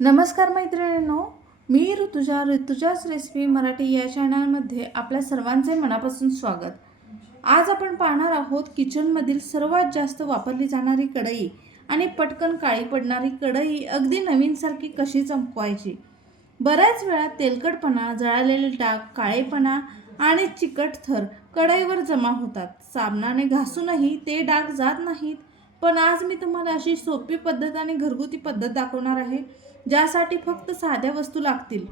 नमस्कार मैत्रिणींनो, मी ऋतुजाच रेसिपी मराठी या चॅनलमध्ये आपल्या सर्वांचे मनापासून स्वागत. आज आपण पाहणार आहोत किचनमधील सर्वात जास्त वापरली जाणारी कढई आणि पटकन काळी पडणारी कढई अगदी नवीनसारखी कशी चमकवायची. बऱ्याच वेळा तेलकटपणा, जळालेले डाग, काळेपणा आणि चिकट थर कढईवर जमा होतात. साबणाने घासूनही ते डाग जात नाहीत. पण आज मी तुम्हाला अशी सोपी पद्धत आणि घरगुती पद्धत दाखवणार आहे ज्यासाठी फक्त साध्या वस्तू लागतील.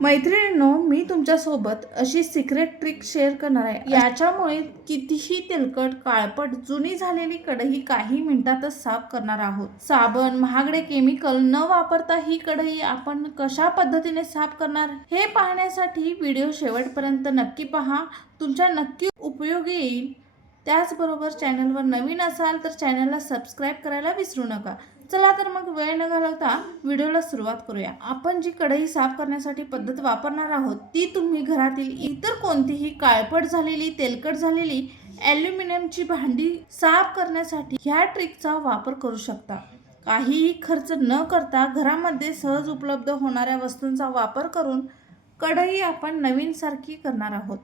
मैत्रिणींनो, मी तुमच्यासोबत अशी सिक्रेट ट्रिक शेअर करणार आहे. याच्यामुळे कितीही तेलकट, काळपट, जुनी झालेली कढई काही मिनिटातच साफ करणार आहोत. साबण, महागडे केमिकल न वापरता ही कढई आपण कशा पद्धतीने साफ करणार हे पाहण्यासाठी व्हिडिओ शेवटपर्यंत नक्की पहा. तुमच्या नक्की उपयोगी येईल. त्याचबरोबर चॅनलवर नवीन असाल तर चॅनलला सबस्क्राईब करायला विसरू नका. चला तर मग वेळ न घालवता व्हिडिओला सुरुवात करूया. आपण जी कढई साफ करण्यासाठी पद्धत वापरणार आहोत ती तुम्ही घरातील इतर कोणतीही काळपट झालेली, तेलकट झालेली ॲल्युमिनियमची भांडी साफ करण्यासाठी ह्या ट्रिकचा वापर करू शकता. काहीही खर्च न करता घरामध्ये सहज उपलब्ध होणाऱ्या वस्तूंचा वापर करून कढई आपण नवीनसारखी करणार आहोत.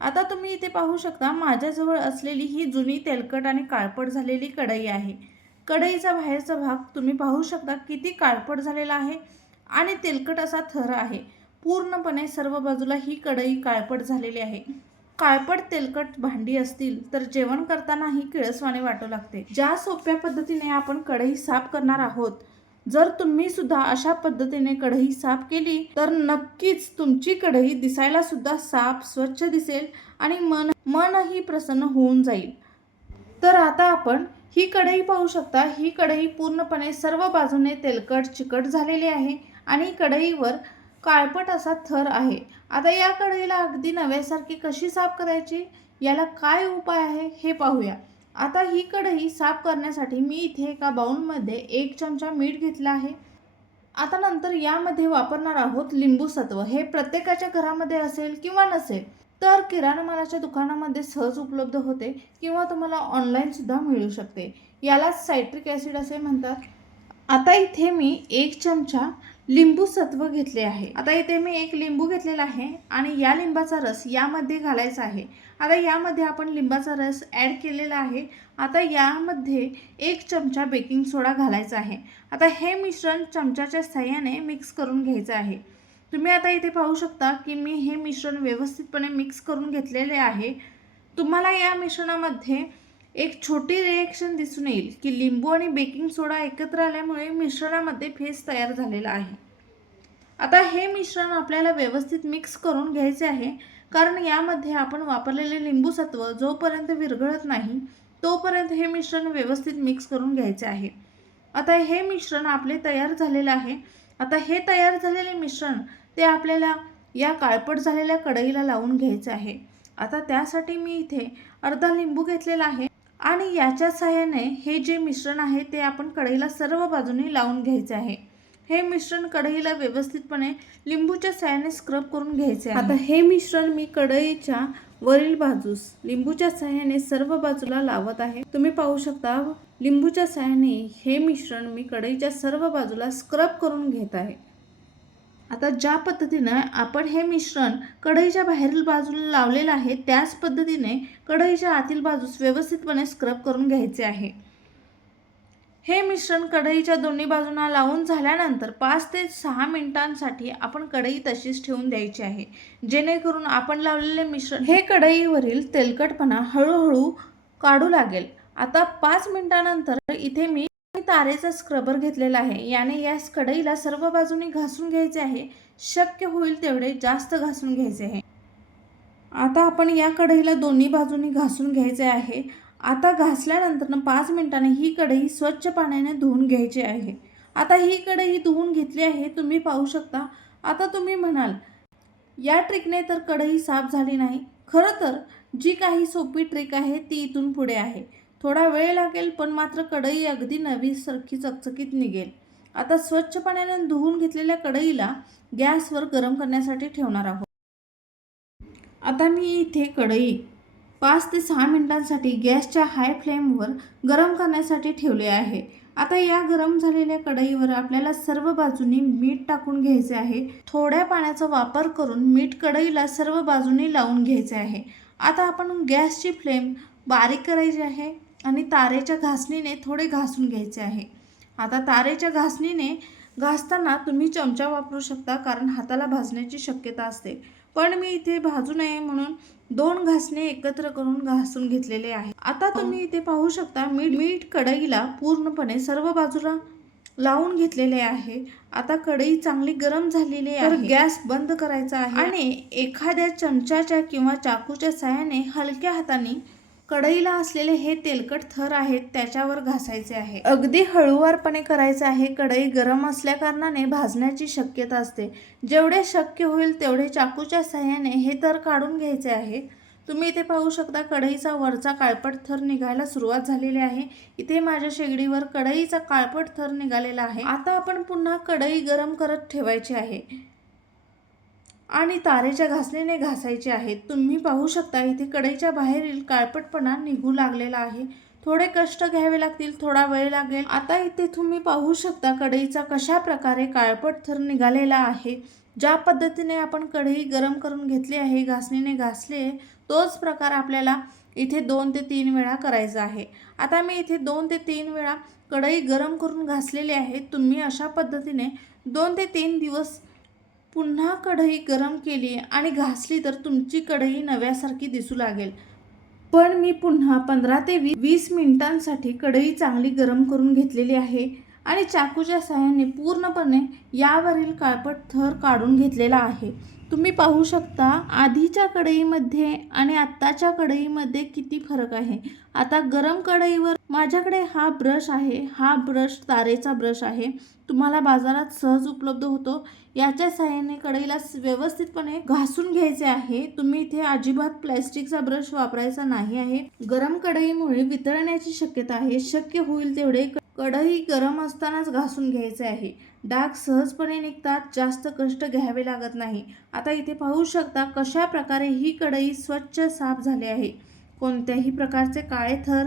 आता तुम्ही इथे पाहू शकता, माझ्याजवळ असलेली ही जुनी, तेलकट आणि काळपट झालेली कढई आहे. कढईचा बाहेरचा भाग तुम्ही पाहू शकता किती काळपट झालेला आहे आणि तेलकट असा थर आहे. पूर्णपणे सर्व बाजूला ही कढई काळपट झालेली आहे. काळपट तेलकट भांडी असतील तर जेवण करतानाही किळसवाणे वाटू लागते. ज्या सोप्या पद्धतीने आपण कढई साफ करणार आहोत, जर तुम्ही सुद्धा अशा पद्धतीने कढई साफ केली तर नक्कीच तुमची कढई दिसायला सुद्धा साफ, स्वच्छ दिसेल आणि मनही प्रसन्न होऊन जाईल. तर आता आपण ही कढई पाहू शकता. ही कढई पूर्णपणे सर्व बाजूने तेलकट, चिकट झालेली आहे आणि कढईवर काळपट असा थर आहे. आता या कढईला अगदी नव्यासारखी कशी साफ करायची, याला काय उपाय आहे हे पाहूया. आता ही कढई साफ करण्यासाठी मी इथे एका बाउलमध्ये 1 चमचा मीठ घेतला आहे. आता नंतर यामध्ये वापरणार आहोत लिंबू सत्व. हे प्रत्येकाच्या घरामध्ये असेल किंवा नसेल तर किराणा मालाच्या दुकानामध्ये सहज उपलब्ध होते किंवा तुम्हाला ऑनलाईन सुद्धा मिळू शकते. यालाच सायट्रिक ॲसिड असे म्हणतात. आता इथे मी 1 चमचा लिंबू सत्व घेतले आहे. आता इथे मी 1 लिंबू घेतलेला आहे आणि या लिंबाचा रस यामध्ये घालायचा आहे. आता यामध्ये आपण लिंबाचा रस ॲड केलेला आहे. आता यामध्ये 1 चमचा बेकिंग सोडा घालायचा आहे. आता हे मिश्रण चमच्याच्या साहाय्याने मिक्स करून घ्यायचं आहे. तुम्ही आता इथे पाहू शकता की मी हे मिश्रण व्यवस्थितपणे मिक्स करून घेतलेले आहे. तुम्हाला या मिश्रणामध्ये एक छोटी रिएक्शन दिसून येईल की लिंबू आणि बेकिंग सोडा एकत्र आल्यामुळे मिश्रणामध्ये फेस तयार झालेला आहे. आता हे मिश्रण आपल्याला व्यवस्थित मिक्स करून घ्यायचे आहे, कारण यामध्ये आपण वापरलेले लिंबू सत्व जोपर्यंत विरघळत नाही तोपर्यंत हे मिश्रण व्यवस्थित मिक्स करून घ्यायचे आहे. आता हे मिश्रण आपले तयार झालेले आहे. आता हे तयार झालेले मिश्रण ते आपल्याला या काळपट झालेल्या कढईला लावून घ्यायचे आहे. आता त्यासाठी मी इथे अर्धा लिंबू घेतलेला आहे आणि याच्या सहाय्याने हे जे मिश्रण आहे ते आपण कढईला सर्व बाजूनी लावून घ्यायचे आहे. हे मिश्रण कढईला व्यवस्थितपणे लिंबूच्या सहाय्याने स्क्रब करून घ्यायचे आहे. आता हे मिश्रण मी कढईच्या वरील बाजूस लिंबूच्या सहाय्याने सर्व बाजूला लावत आहे. तुम्ही पाहू शकता, लिंबूच्या सहाय्याने हे मिश्रण मी कढईच्या सर्व बाजूला स्क्रब करून घेत आहे. आता ज्या पद्धतीने आपण हे मिश्रण कढईच्या बाहेरील बाजूला लावलेलं आहे त्याच पद्धतीने कढईच्या आतील बाजूस व्यवस्थितपणे स्क्रब करून घ्यायचे आहे. हे मिश्रण कढईच्या दोन्ही बाजूंना लावून झाल्यानंतर 5 ते 6 मिनिटांसाठी आपण कढई तशीच ठेवून द्यायची आहे, जेणेकरून आपण लावलेले मिश्रण हे कढईवरील तेलकटपणा हळूहळू काढू लागेल. आता 5 मिनिटांनंतर इथे मी तारेचा स्क्रबर घेतलेला आहे. याने या कढईला सर्व बाजूनी घासून घ्यायचे आहे. शक्य होईल तेवढे जास्त घासून घ्यायचे आहे. आता आपण या कढईला दोन्ही बाजूनी घासून घ्यायचे आहे. आता घासल्यानंतर 5 मिनिटांनी ही कढई स्वच्छ पाण्याने धुवून घ्यायची आहे. आता ही कढई धुवून घेतली आहे, तुम्ही पाहू शकता. आता तुम्ही म्हणाल, या ट्रिकने तर कढई साफ झाली नाही. खरं तर जी काही सोपी ट्रिक आहे ती इथून पुढे आहे. थोडा वेळ लागेल पण मात्र कढई अगदी नवीसारखी चकचकीत निघेल. आता स्वच्छ पाण्याने धुवून घेतलेल्या कढईला गॅसवर गरम करण्यासाठी ठेवणार आहोत. आता मी इथे कढई 5 ते 6 मिनिटांसाठी गॅसच्या हाय फ्लेमवर गरम करण्यासाठी ठेवले आहे. आता या गरम झालेल्या कढईवर आपल्याला सर्व बाजूनी मीठ टाकून घ्यायचे आहे। थोड्या पाण्याचा वापर करून मीठ कढईला सर्व बाजूनी लावून घ्यायचे आहे। आता आपण गॅसची फ्लेम बारीक करायची आहे आणि तारेच्या घासणीने थोडे घासून घ्यायचे आहे। आता तारेच्या घासणीने घासताना तुम्ही चमचा वापरू शकता, कारण हाताला भाजण्याची शक्यता असते, पण मी इथे भाजू नये म्हणून 2 घासणे एकत्र करून घासून घेतलेले आहे। आता तुम्ही इथे पाहू शकता मीठ कढईला पूर्णपणे सर्व बाजूला लावून घेतलेले आहे। आता कढई चांगली गरम झालेली आहे, तर गॅस बंद करायचा आहे आणि एखाद्या चमच्याच्या किंवा चाकूच्या साहाय्याने हलक्या हाताने कढईला असलेले हे तेलकट थर आहेत त्याच्यावर घासायचे आहे। अगदी हळूवारपणे करायचे आहे, कढई गरम असल्या कारणाने भाजण्याची शक्यता असते। जेवढे शक्य होईल तेवढे चाकूच्या साहाय्याने हे थर काढून घ्यायचे आहे। तुम्ही इथे पाहू शकता कढईचा वरचा काळपट थर निघायला सुरुवात झालेली आहे। इथे माझ्या शेगडीवर कढईचा काळपट थर निघालेला आहे। आता आपण पुन्हा कढई गरम करत ठेवायची आहे आणि तारेच्या घासणीने घासायचे आहे। तुम्ही पाहू शकता इथे कढईच्या बाहेरील काळपटपणा निघू लागलेला आहे। थोडे कष्ट घ्यावे लागतील, थोडा वेळ लागेल। आता इथे तुम्ही पाहू शकता कढईचा कशा प्रकारे काळपट थर निघालेला आहे। ज्या पद्धतीने आपण कढई गरम करून घेतली आहे, घासणीने घासले, तोच प्रकार आपल्याला इथे 2 ते 3 वेळा करायचा आहे। आता मी इथे 2 ते 3 वेळा कढई गरम करून घासलेली आहे। तुम्ही अशा पद्धतीने 2 ते 3 दिवस पुन्हा कढई गरम केली आणि घासली तर तुमची कढई नव्यासारखी दिसू लागेल। पण मी पुन्हा 15 ते 20 मिनिटांसाठी कढई चांगली गरम करून घेतलेली आहे आणि चाकूच्या साहाय्याने पूर्णपणे यावरील काळपट थर काढून घेतलेला आहे। तुम्ही पाहू शकता आधीच्या कढईमध्ये आणि आत्ताच्या कढईमध्ये किती फरक आहे। आता गरम कढईवर माझ्याकडे हा ब्रश आहे, हा ब्रश तारेचा ब्रश आहे, तुम्हाला बाजारात सहज उपलब्ध होतो। याच्या साहाय्याने कढईला व्यवस्थितपणे घासून घ्यायचे आहे। तुम्ही इथे अजिबात प्लॅस्टिकचा ब्रश वापरायचा नाही आहे। गरम कढईमुळे वितळण्याची शक्यता आहे। शक्य होईल तेवढे कढई गरम असतानाच घासून घ्यायचे आहे। डाग सहजपणे निघतात, जास्त कष्ट घ्यावे लागत नाही। आता इथे पाहू शकता कशा प्रकारे ही कढई स्वच्छ साफ झाली आहे। कोणत्याही प्रकारचे काळे थर,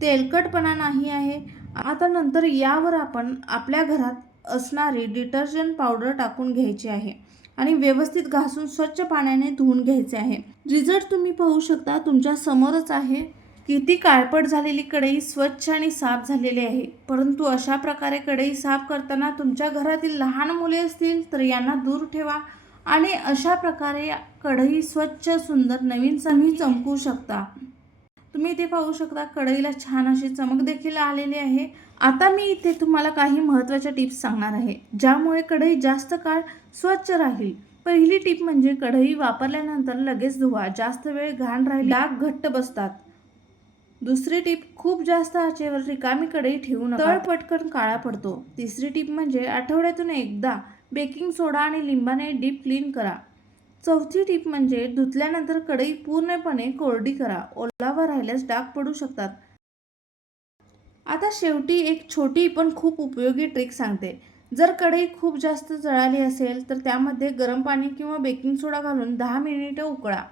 तेलकटपणा नाही आहे। आता नंतर यावर आपण आपल्या घरात असणारी डिटर्जंट पावडर टाकून घ्यायची आहे आणि व्यवस्थित घासून स्वच्छ पाण्याने धुवून घ्यायचे आहे। रिझल्ट तुम्ही पाहू शकता तुमच्या समोरच आहे। किती काळपट झालेली कढई स्वच्छ आणि साफ झालेली आहे। परंतु अशा प्रकारे कढई साफ करताना तुमच्या घरातील लहान मुले असतील तर यांना दूर ठेवा आणि अशा प्रकारे कढई स्वच्छ सुंदर नवीन चमकू शकता। तुम्ही इथे पाहू शकता कढईला छान अशी चमक देखील आलेली आहे। आता मी इथे तुम्हाला काही महत्त्वाच्या टिप्स सांगणार आहे, ज्यामुळे कढई जास्त काळ स्वच्छ राहील। पहिली टिप म्हणजे कढई वापरल्यानंतर लगेच धुवा, जास्त वेळ घाण राहिली डाग घट्ट बसतात। दुसरी टिप, खूप जास्त आचेवर रिकामी कढई ठेवू नका, तळ पटकन काळा पडतो। तिसरी टिप म्हणजे आठवड्यातून एकदा बेकिंग सोडा आणि लिंबाने डीप क्लीन करा। चौथी टिप म्हणजे धुतल्यानंतर कढई पूर्णपणे कोरडी करा, ओलावा राहिल्यास डाग पडू शकतात। आता शेवटी एक छोटी पण खूप उपयोगी ट्रिक सांगते। जर कढई खूप जास्त जळाली असेल तर त्यामध्ये गरम पाणी किंवा बेकिंग सोडा घालून 10 मिनिटे उकळा।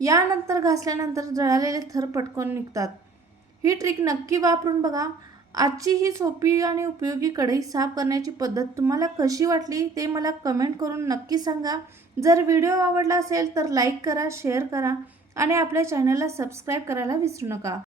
यानंतर घासल्यानंतर जळालेले थर पटकन निघतात। ही ट्रिक नक्की वापरून बघा। आजची ही सोपी आणि उपयोगी कढई साफ करण्याची पद्धत तुम्हाला कशी वाटली ते मला कमेंट करून नक्की सांगा। जर व्हिडिओ आवडला असेल तर लाईक करा, शेअर करा आणि आपल्या चॅनलला सबस्क्राईब करायला विसरू नका।